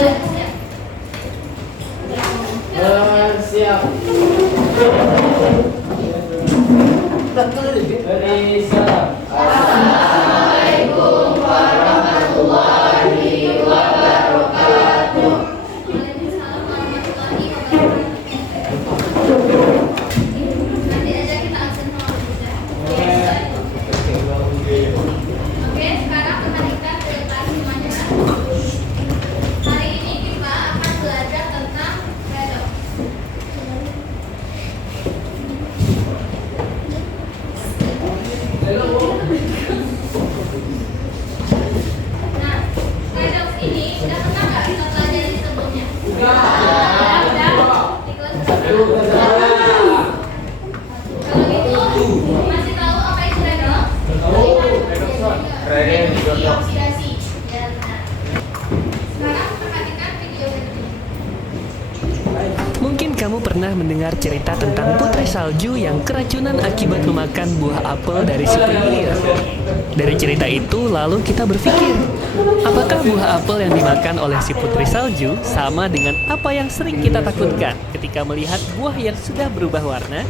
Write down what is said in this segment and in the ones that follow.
Siap. Dari siap. Assalamualaikum warahmatullahi wabarakatuh. Waalaikumsalam warahmatullahi wabarakatuh. Nanti aja kita absen sama bisa. Oke, sekarang perhatikan depan semuanya. Hari ini kita akan belajar tentang redox. Nah, redox ini udah pernah nggak kita pelajari sebelumnya? Udah. Di kelas berapa? Kalau gitu, masih tahu apa itu redox? Reaksi oksidasi. Ya, benar. Sekarang perhatikan video berikut. Mungkin kamu pernah mendengar cerita tentang putri salju yang keracunan akibat memakan buah apel dari si penyihir. Dari cerita itu, lalu kita berpikir, apakah buah apel yang dimakan oleh si putri salju sama dengan apa yang sering kita takutkan ketika melihat buah yang sudah berubah warna?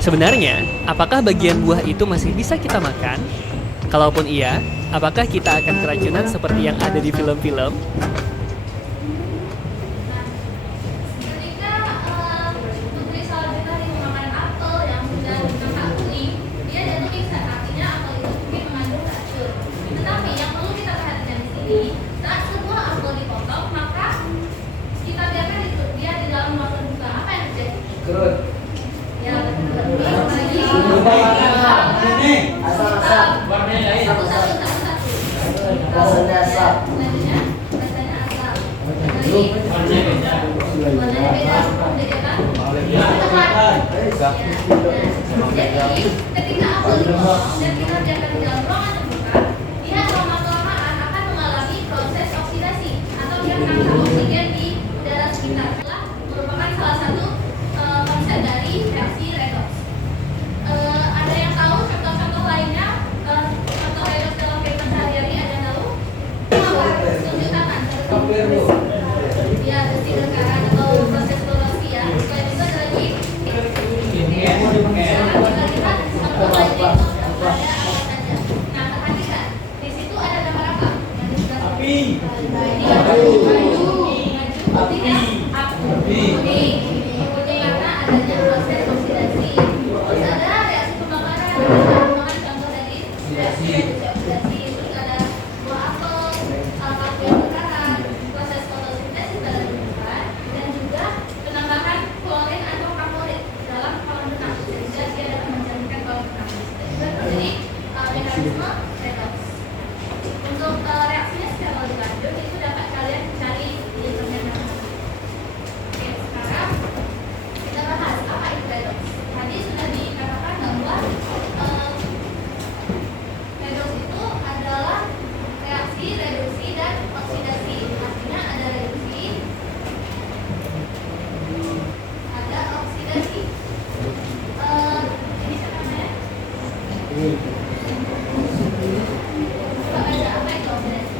Sebenarnya, apakah bagian buah itu masih bisa kita makan? Kalaupun iya, apakah kita akan keracunan seperti yang ada di film-film? Ketika putri salju tadi memakan apel yang sudah nampak kuning, dia jatuh pingsan. Artinya apel itu mungkin mengandung racun. Tetapi yang perlu kita perhatikan di sini, saat sebuah apel dipotong, maka kita biarkan itu dia di dalam ruang terbuka. Apa yang terjadi? Kerut. Ya, benar. Ini asal-asal. Satu. Rasanya asal. Selanjutnya, rasanya asal. Lagi. Warnanya beda, kan? Jadi, ketika apel dipotong dan kita biarkan di dalam ruangan terbuka, dia lama-kelamaan akan mengalami proses oksidasi atau dia menangkap oksigen di udara sekitar. Itulah merupakan salah satu konsep dari reaksi redox. Ada yang tahu contoh-contoh lainnya? Contoh redox dalam kehidupan sehari-hari ada yang tahu? Tunjuk tangan. Ya, besi lingkaran atau proses korrosi ya. Selain itu ada lagi. Sekarang kita lihat contoh lainnya itu ada apa saja. Nah, perhatikan. Di situ ada gambar apa? Yang di sebelah Api. ini maju. Putihnya api. Kuning karena adanya proses oksidasi. Terus ada reaksi pembakaran. Merupakan contoh dari reaksi oksidasi. Terus ada buah apel, kaldu yang berkarat, proses fotosintesis pada tumbuhan, dan juga penambahan klorin atau kaplorit dalam kolam renang sehingga dia dapat menjalinkan kolam renang. Dan juga terjadi mekanisme redox. Untuk reaksinya secara lebih lanjut itu dapat kalian cari di internet. Oke, sekarang kita bahas apa itu redox. Tadi sudah dikatakan bahwa redox itu adalah reaksi reduksi dan oksidasi. Artinya ada reduksi, ada oksidasi. Ini siapa namanya? Coba baca apa itu oksidasi?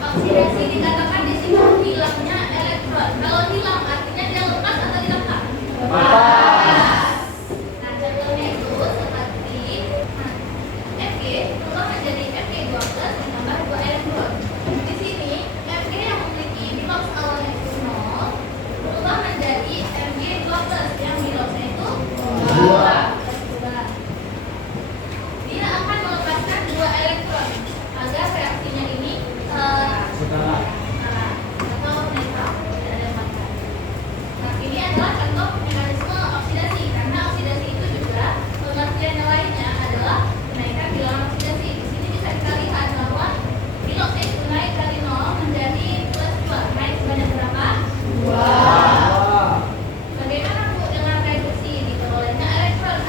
Oksidasi dikatakan di situ hilangnya elektron. Kalau hilang artinya dia lepas atau dilengkap? Nah, contohnya itu seperti Fg berubah menjadi Fg12 ditambah 2 elektron. Di sini Fg yang memiliki bilox awalnya itu 0 berubah menjadi Mg12 yang biloxnya itu 2. Dia akan melepaskan 2 elektron agar reaksinya ini setara atau netral, tidak ada manfaat. Nah, ini adalah contoh mekanisme oksidasi karena oksidasi itu juga pengertian yang lainnya adalah kenaikan bilangan oksidasi. Di sini bisa kita lihat bahwa bilox itu naik dari 0 menjadi plus 2. Naik sebanyak berapa? 2. Bagaimana Bu dengan reduksi? Diperolehnya elektron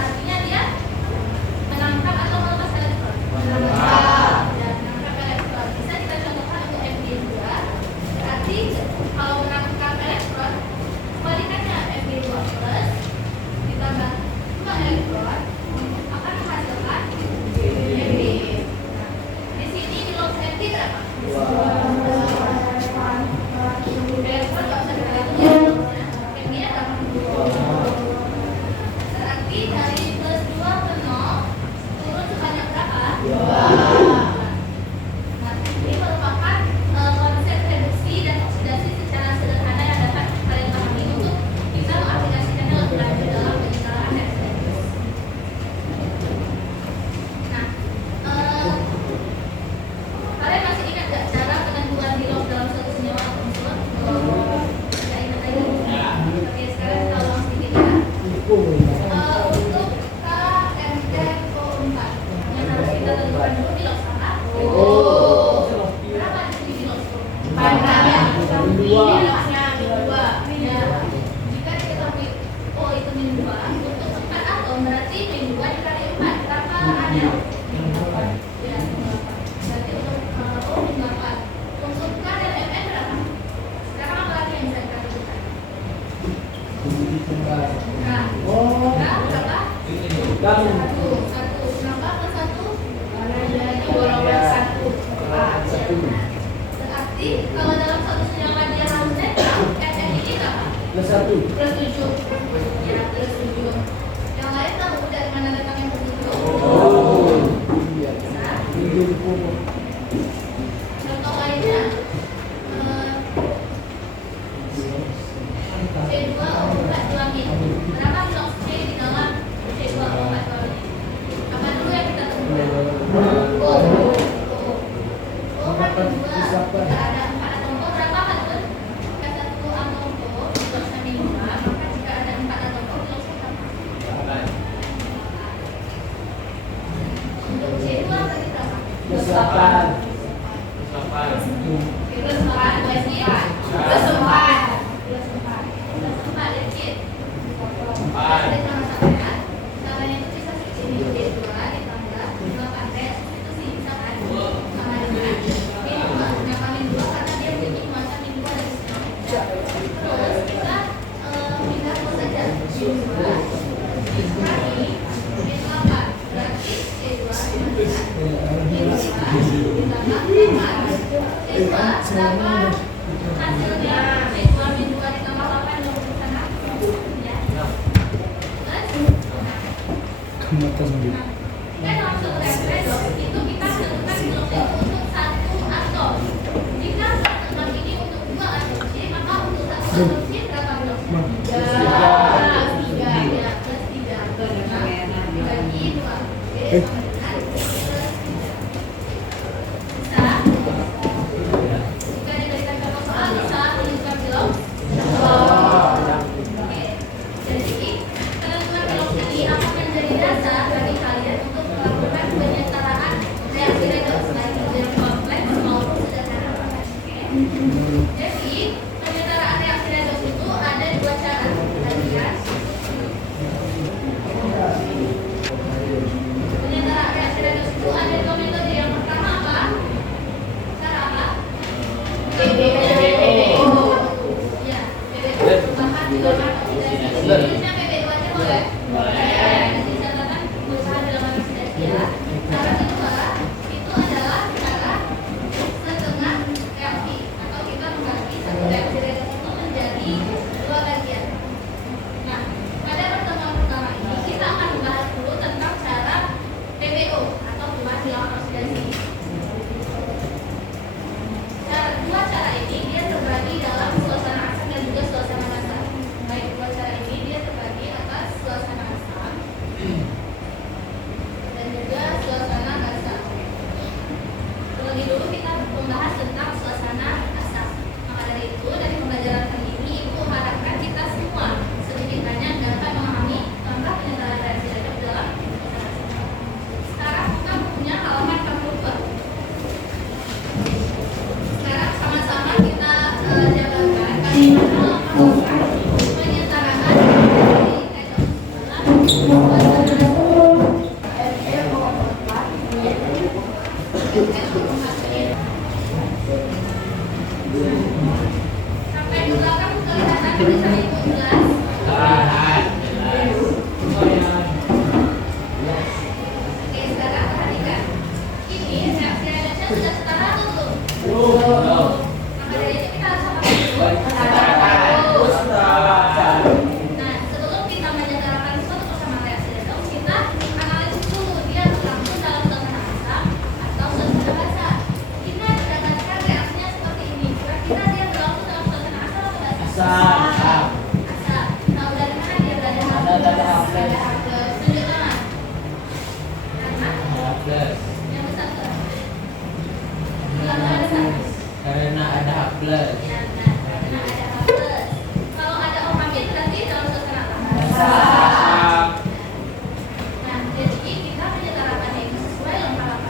Makan dulu bilang sama. Berapa di sini bilang? Dua. Dua. Ya. Jika diketahui itu min 2 untuk 4 atom berarti min 2 dikali 4 berapa ada? Ya, berarti untuk min 8. Untuk K dan Mn berapa? Sekarang apa lagi yang bisa kita tentukan? K. Berapa? Satu. Kenapa plus 1? Golongan 1. Berarti kalau dalam satu senyawa dia harus netral, Mn ini berapa? Plus 1. Plus 7. Ya, plus 7. Yang lain tahu dari mana datang yang plus 7? Iya. Bisa. 70. Contoh lainnya, C2O4 duamin. Berapa blok C di dalam C2O4 duamin? Apa dulu yang kita temukan? O. O kan 2. Jika ada 4 atom O berapa kan? Jika 1 atom O bloknya min 2, maka jika ada 4 atom O bloknya berapa? Untuk C2 tadi berapa? Plus 8. Plus 4 plus 4 plus 4 plus 4 plus 4 dikit. Ada sama-sama namanya itu bisa sini D2 ditambah 8 substitusi bisa kan sama dengan min 2. Kenapa min 2? Karena dia memiliki masa min 2 dari sini. Terus kita pindah ke saja min 2 dikali min 8 berarti C2 min 2 ditambah 8. C2 berapa hasilnya? C2 min 2 ditambah 8 dong di sana. Ya. Terus kan dalam suatu reaksi redoks itu kita menentukan biloxi untuk 1 atom. Jika kita ini untuk 2 atom C, maka untuk 1 atom C berapa biloxi? 3. Ya, plus 3. Bagi 2. Jadi sama dengan bisa. Jika diberikan contoh soal bisa menunjukkan bilox. Oke. Jadi penentuan bilox ini akan menjadi dasar bagi kalian untuk melakukan penyetaraan reaksi redoks baik itu yang kompleks maupun sederhana. Oke. Jadi penyetaraan reaksi redoks itu ada 2 cara. Lihat. Penyetaraan reaksi redoks itu ada 2 metode. Yang pertama apa? Cara apa? PBO. Ya, PBO merupakan bilangan oksidasi. Tulisnya PBO aja boleh? Boleh. Nanti catatan berusaha bilangan oksidasi ya. Cara kedua itu adalah cara setengah reaksi atau kita membagi satu reaksi redoks itu menjadi 2 bagian. Nah, pada pertemuan pertama ini kita akan membahas dulu tentang cara PBO atau perubahan bilangan oksidasi. Dua cara ini dia terbagi dalam suasana asam dan juga suasana basah. Baik, dua cara ini dia terbagi atas suasana asam dan juga suasana basah. Terlebih dulu kita membahas tentang suasana asam. Maka dari itu, dari pembelajaran kali ini, Ibu harapkan kita semua sedikit banyak dapat memahami contoh penyetaraan reaksi redoks dalam suasana asam. Sekarang buka bukunya halaman 42. Sekarang sama-sama kita jabarkan bagaimana melakukan penyetaraan reaksi redoks dalam suasana sampai di belakang kelihatan tulisan itu jelas. Oke, sekarang perhatikan. Ini reaksi redoksnya sudah setara atau belum? Maka dari itu kita harus apa dulu? Nah, sebelum kita menyetarakan suatu persamaan reaksi redoks, kita analisis dulu dia berlangsung dalam suasana asam atau suasana basah. Jika didapatkan reaksinya seperti ini, kira-kira dia berlangsung dalam suasana asam atau basah? Asam. Asam. Tahu dari mana dia berada H+? Ada H+. Tunjuk tangan. Karena Plus. yang besar tuh. Kenapa ada besar? Karena ada H+. Ya, benar. Karena ada H+. Kalau ada O hamil berarti dalam suasana apa? Asam. Nah, jadi kita menyetarakan ini sesuai lengkap apa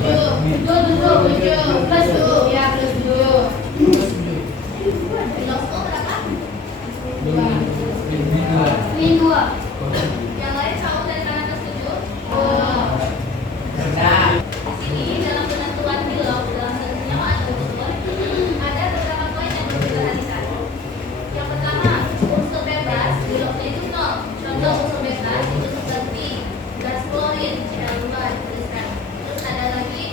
Plus 7 ya, plus 7. Bilang O berapa? 2. Min 2. Yang lain tahu dari kanan ke 7? Oh. Rendah. Di sini dalam penentuan bilang dalam senyawa atau unsur ada beberapa poin yang perlu diperhatikan. Yang pertama, unsur bebas bilangnya itu 0. Contoh unsur bebas itu seperti gas klorin, jangan lupa dituliskan. Terus ada lagi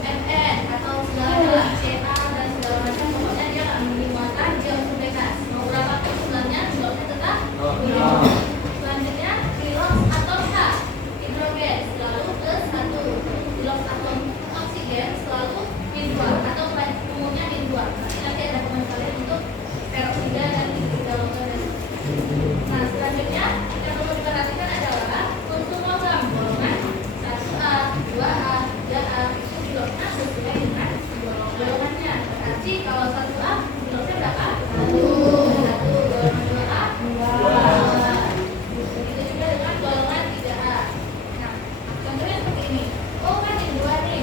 Mn atau segala Ca dan segala macam, pokoknya dia akan muatan dia unsur bebas. Mau berapa pun jumlahnya, bilangnya tetap 0. Selanjutnya bilang atau H, hidrogen selalu plus 1. Bilang atom oksigen selalu min 2 atau umumnya min 2. Nanti ada teman kalian untuk peroksida dan hidrogen. Nah, selanjutnya yang perlu diperhatikan adalah unsur logam golongan 1A, 2A, 3A itu bilangnya sesuai dengan golongannya. Berarti kalau 1A bilangnya berapa? 1, golongan 2A 2. Begitu juga dengan golongan 3A. Nah, contohnya seperti ini. O kan min 2 nih.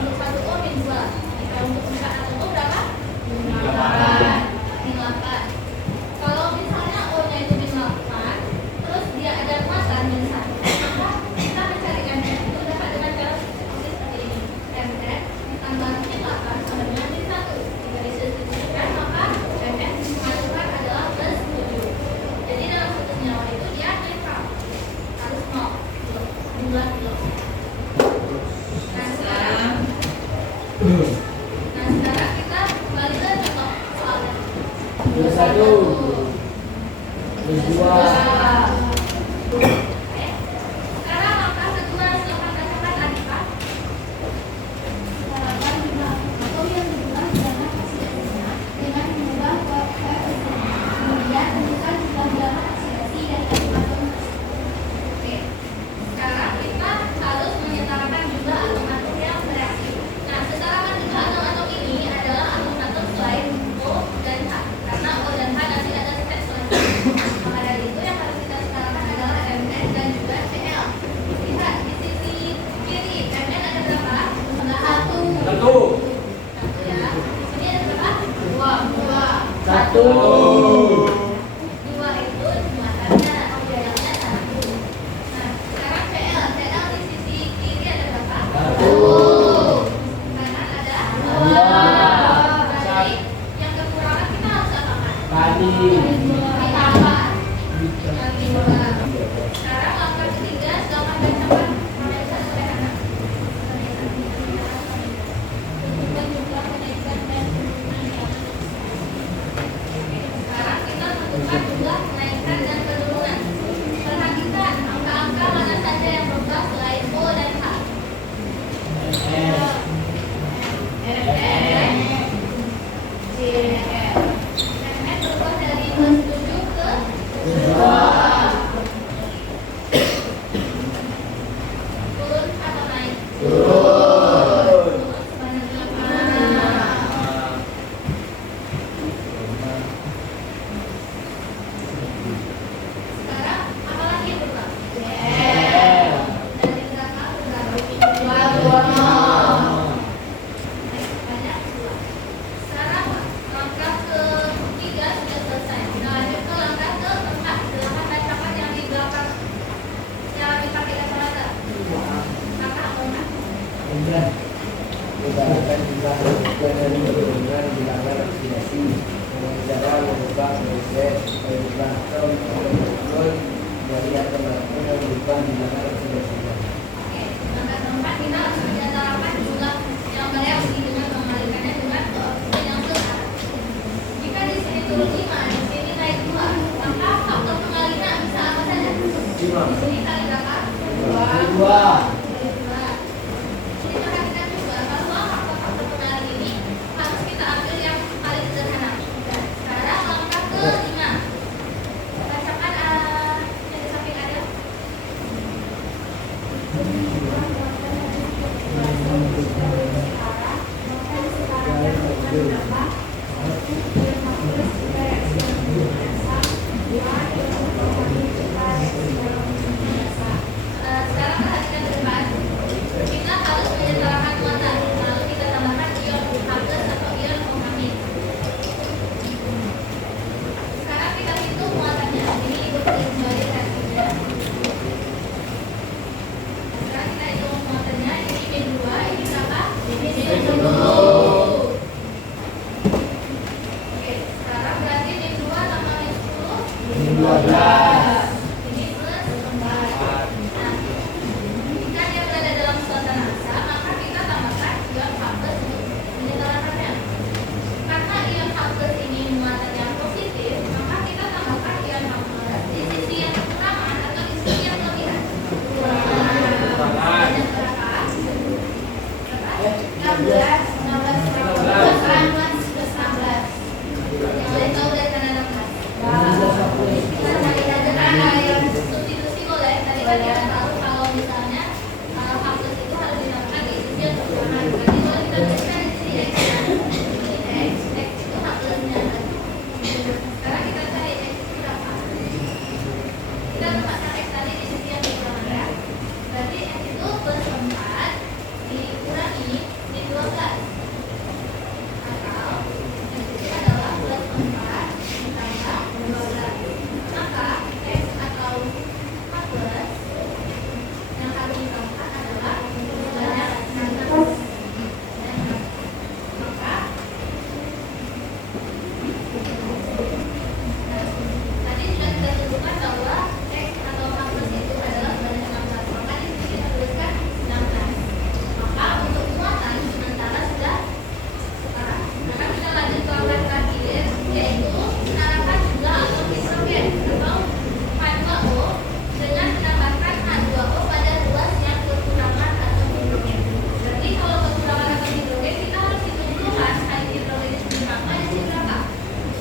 Untuk 1O min 2. Jika untuk 4 O berapa? Min 8. Min 8. Kalau misalnya O-nya itu min 8, terus dia ada muatan min 1, maka kita mencari MN itu dapat dengan cara seperti ini. MN ditambah min 8 sama dengan min 1. Jika disebutkan maka MN dimasukkan adalah plus 7. Jadi dalam satu senyawa itu dia netral, harus 0 jumlah kilo. Nah sekarang kita kembali ke contoh soalnya. Plus 1. Plus 2. Oke. Sekarang langkah kedua, silakan bacakan Adipa. Sarapan jumlah atau yang dibuat dengan oksidasinya dengan mengubah koefisien. Kemudian tentukan jumlah bilangan oksidasi dari atom. Oke. Sekarang kita harus menyetarakan jumlah atom-atom yang bereaksi. Nah, setarakan jumlah atom-atom ini adalah atom-atom selain O dan H. Karena O dan H nanti ada step selanjutnya. Maka dari itu yang harus kita setarakan adalah Mn dan juga Cl. Lihat di sisi kiri, Mn ada berapa? Ada 1. 1. 1 ya. Di sini ada berapa? 2. 1. 2 itu muatannya, biayanya 1. Nah, sekarang Cl. Cl di sisi kiri ada berapa? 1. Kanan ada 2. Berarti yang kekurangan kita harus apakan? Kali. Ditambah. Kali 2. Sekarang langkah ketiga, silakan bacakan pemeriksaan sederhana. Tentukan jumlah kenaikan dan penurunan. Sekarang kita tentukan jumlah kenaikan dan penurunan. Perhatikan angka-angka mana saja yang berubah selain O dan H. MN berubah dari plus 7 ke 2. Turun atau naik? Turun. Sebanyak 8. Sekarang apa lagi yang berubah? Dari berapa ke berapa? 2. Banyak 2. Sekarang langkah ketiga sudah selesai. Kita lanjut ke langkah keempat. Silakan bacakan yang di belakang yang dipakai kacamata. Langkah keempat. Kemudian berdasarkan jumlah kebutuhan dari penurunan bilangan oksidasi dengan cara mengubah proses jumlah atom molekul dari atom-atom yang berubah bilangan oksidasinya. Oke, langkah keempat kita harus menyetarakan jumlah yang bereaksi dengan mengalikannya dengan oksigen yang besar. Jika di sini turun 5, di sini naik 2, maka faktor pengalikan bisa apa saja? Di sini kali berapa? 2. Jadi perhatikan juga bahwa faktor-faktor pengalir ini harus kita ambil yang paling sederhana. Dan sekarang langkah ke-5. Bacakan yang di samping ada. tuliskan di sini X-nya. Ini X itu H plusnya. Sekarang kita cari X itu berapa? Kita tempatkan X tadi di sisi yang bersamaan ya. Berarti X itu plus 4 dikurangi di 12. Atau X itu adalah plus 4 ditambah 12. Maka X atau 14 yang harus ditambahan adalah banyak 6. Maka tadi sudah kita tentukan bahwa X atau 14 itu adalah banyak 16. Maka di sini kita tuliskan 16. Maka untuk muatan sementara sudah setara. Maka kita lanjut ke langkah terakhir, yaitu menarakan jumlah atom hidrogen atau H2O dengan menambahkan H2O pada ruas yang kekurangan atom hidrogen. Berarti kalau kekurangan atom hidrogen kita harus hitung dulu kan atom hidrogen di sisi berapa, di sisi berapa.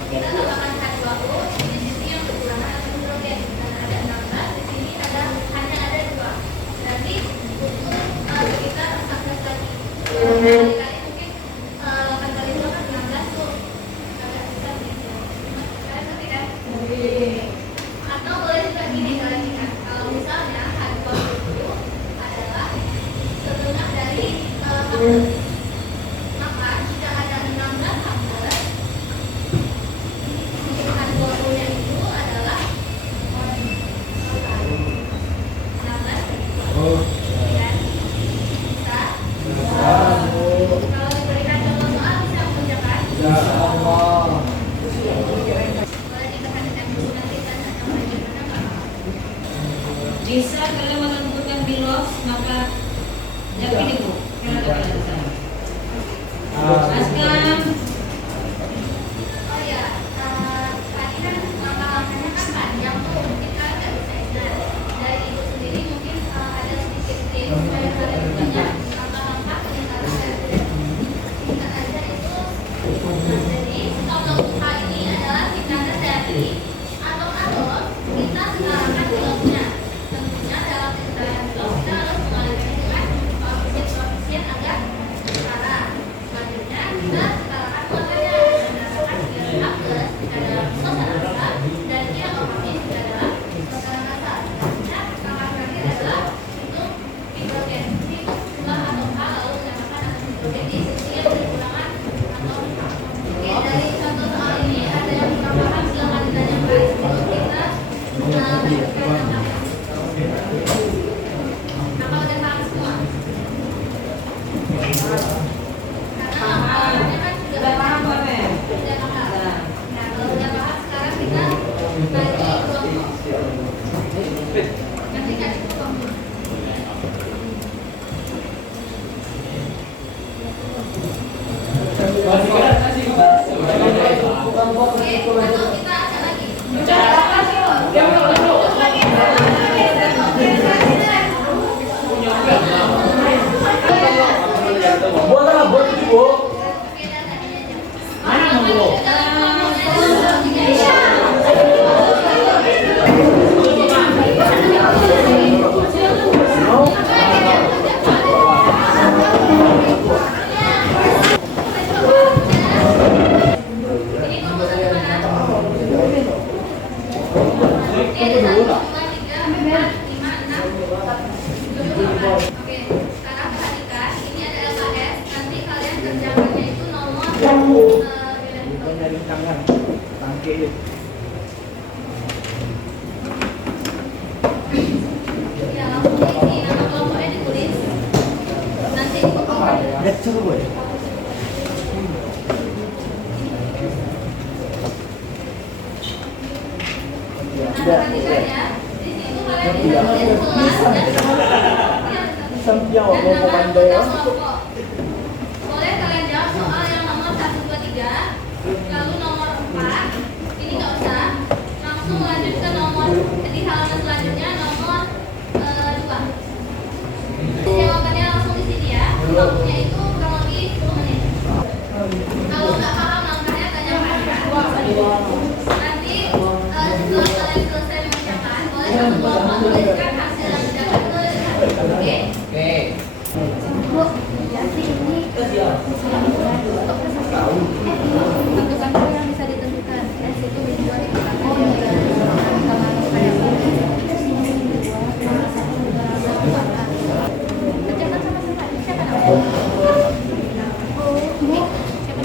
Kita tambahkan H2O di sisi yang kekurangan atom hidrogen dan ada 16, di sini hanya ada 2. Berarti butuh sekitar 14 lagi. Kali-kali mungkin 8 kali 2 kan 16 tuh. Agak susah gitu. Kalian ngerti kan? Atau boleh juga gini kalian ingat. Kalau misalnya H2O itu adalah setengah dari H+. Maka jika ada 16 H+, H2O-nya itu adalah 16 kali 2. Ya. Bisa? Kalau diberikan contoh soal bisa mengerjakan? Boleh diperhatikan dulu nanti tanya sama bagaimana Pak. Bisa kalau menentukan bilos maka yakin ibu kenapa tidak bisa? Askam, Oh ya, tadi kan langkah-langkahnya kan panjang tuh, mungkin kalian nggak bisa ingat. Dari ibu sendiri mungkin ada sedikit tips supaya kalian banyak langkah-langkah yang harus kalian ingat aja itu. Jadi kalau hal ini adalah singkatan dari atom-atom kita sekarangkan bilosnya. Tentunya dalam pencarian bilos kita harus mengalihkannya dengan koefisien agar setara. Selanjutnya kita setarakan muatannya. Setarakan biar H+ jika dalam suasana asal dan dia otomatis jika dalam suasana asal. Selanjutnya langkah terakhir adalah hitung hidrogen. Hitung jumlah atom H lalu menambahkan atom hidrogen di sisi yang kekurangan atom H. Oke, dari contoh soal ini ada yang kurang paham silakan ditanyakan sebelum kita melanjutkan langkah. Apa udah paham semua? Karena langkah-langkahnya kan juga sudah paham Pak Mem? sudah paham. Nah, kalau udah paham sekarang kita bagi kelompok. Nanti kasih kelompok. Oke, atau kita ada lagi. Oke, dan tadi aja. Ini komponen mana? Oke, ada 1, 2, 3, 4, 5, 6, 7, 8. Oke, sekarang perhatikan. Ini ada LKS. Nanti kalian kerjakannya itu nomor Dari tangan, tangke. ya langsung diisi nama kelompoknya ditulis. Nanti Lecture gue. nah, perhatikan ya. Di situ kalian bisa tulis kelas dan Sampai dan jawab nama mau anggota ya. kelompok. Boleh kalian jawab soal yang nomor 1, 2, 3, lalu nomor 4. Ini nggak usah. Langsung lanjut ke nomor di halaman selanjutnya nomor 2. Jawabannya langsung di sini ya. Waktunya itu kurang lebih 10 menit. Kalau nggak paham langkahnya tanyakan ya. Nanti setelah kalian selesai mengerjakan, boleh satu kelompok tuliskan hasil yang didapat ke depan. Oke? Oke. tentukan dulu yang bisa ditentukan. Dari situ dua ditentukan. Kerjakan sama-sama. Siapa namanya? Siapa namanya? Sini bareng-bareng.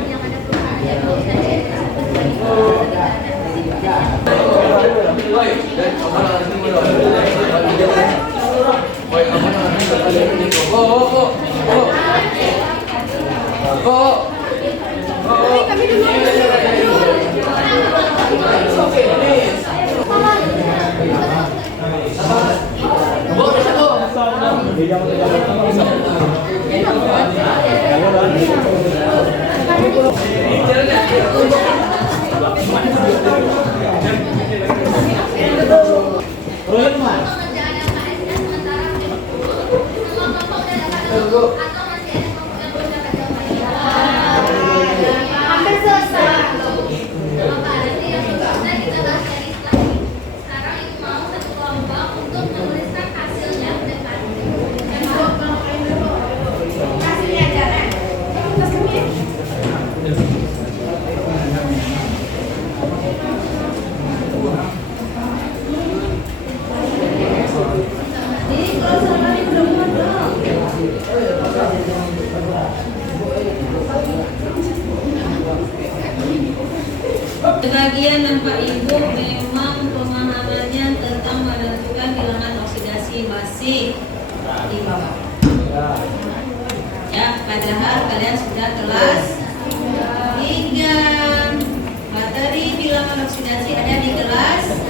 Yang ada perubahan ya kalau pengerjaan yang KSS sementara semua kelompok dan atau masih ada kelompok yang belum dapat jawabannya. Hampir selesai. Bapak nanti yang selesai kita bahas dari setelah ini. Sekarang ibu mau satu kelompok untuk menuliskan hasilnya ke depan. Yang mau hasilnya aja kan? Sebagian nampak ibu memang pemahamannya tentang menentukan bilangan oksidasi masih di bawah. Ya, padahal kalian sudah kelas 3. Materi bilangan oksidasi ada di kelas 1.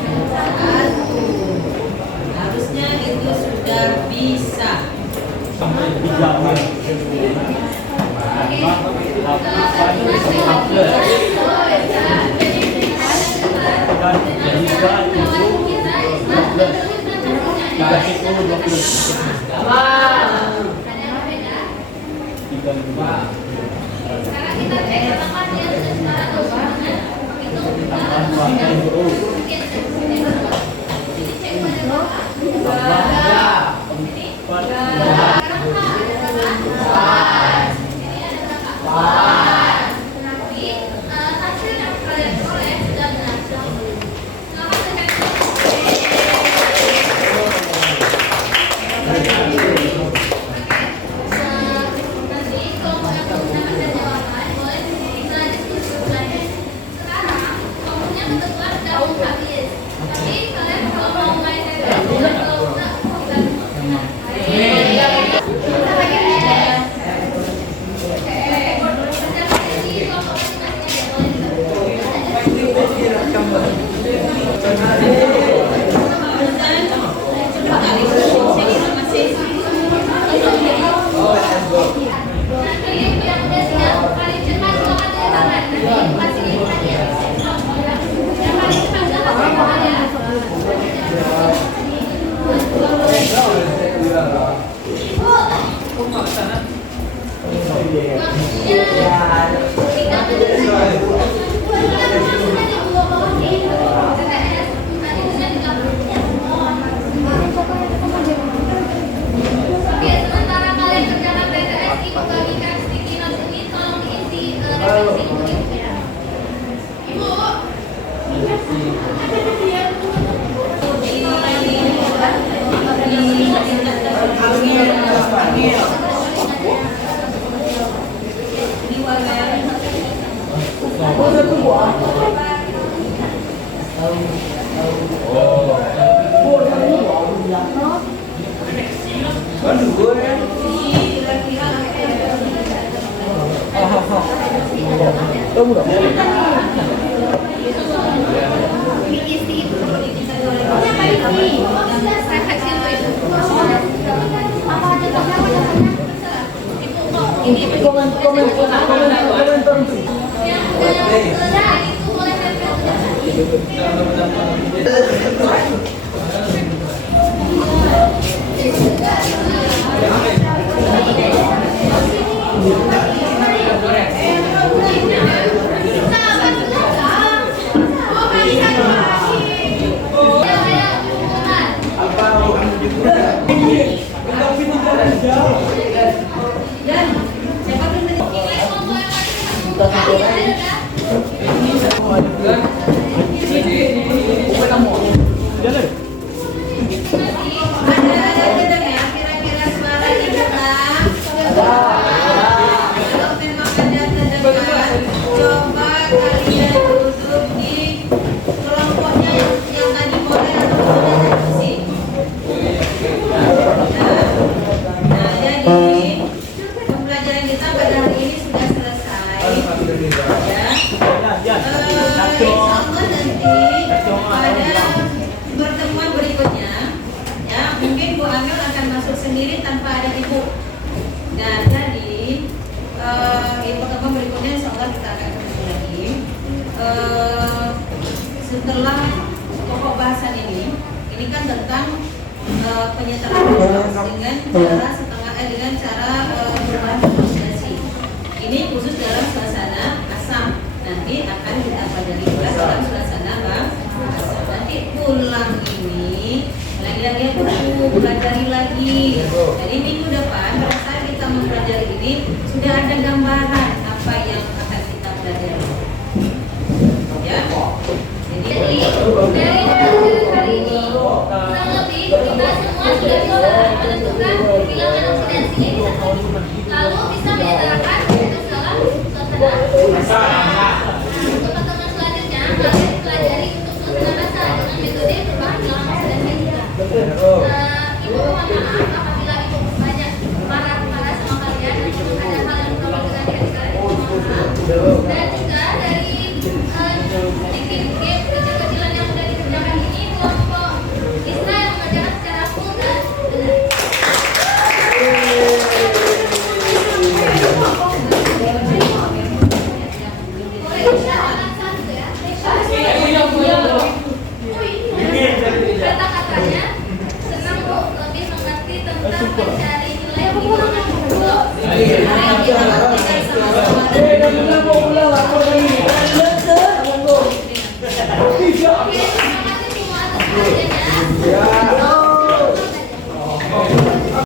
Harusnya itu sudah bisa. Sekarang kita cek apakah dia sudah setara atau gimana. Itu ini cek pada bapak. Ini sekarang ada berapa? Ini ada berapa? Tapi hasil yang kalian peroleh sudah benar. Selamat nanti kelompok yang belum mendapatkan jawaban boleh bisa diskusikan. Sekarang kelompoknya kebetulan sudah habis. Tapi kalian kalau mau main TTS boleh, kalau enggak Oke, sementara kalian kerjakan PTS, ibu bagikan sticky notes ini, tolong diisi referensi ibu ya. Ibu. Dan siapa tuh Ini kelompok yang tadi ada. ada ya kira-kira suaranya datang? Kalau memang ada terdengar, coba kalian duduk di kelompoknya yang tadi mulai atau sudah diskusi. Nah, jadi pembelajaran kita pada hari ini sudah selesai. Ya. Insya Allah nanti pada pertemuan berikutnya, ya mungkin Bu Amel akan masuk sendiri tanpa ada ibu. Nah, jadi pertemuan berikutnya insya Allah kita akan ketemu lagi. Setelah pokok bahasan ini kan tentang penyetaraan dengan cara berbahan komunikasi. Ini khusus dalam suasana asam. Nanti akan kita pelajari juga dalam suasana asam. Nanti pulang ini lagi-lagi pelajari lagi. Jadi minggu depan pada saat kita mempelajari ini sudah ada gambaran apa yang akan kita pelajari. Ya. Jadi dari pelajaran hari ini kurang lebih kita semua sudah bisa menentukan bilangan oksidasi lalu bisa menyetarakan untuk dalam suasana. Untuk pertemuan selanjutnya kalian pelajari untuk suasana rasa dengan metode berbahan bilangan oksidasi. Ibu mohon maaf apabila ibu banyak marah-marah sama kalian atau ada hal yang belum kita kira-kira mohon maaf. Dan juga dari game kecil-kecilan yang sudah dikerjakan ini kelompok Isra yang mengerjakan secara full dan benar. Boleh usahakan satu ya. Kata-katanya senang Bu lebih mengerti tentang mencari nilai di bilangan dulu. Mari kita buktikan sama-sama dan Oke, terima kasih semua atas perhatiannya.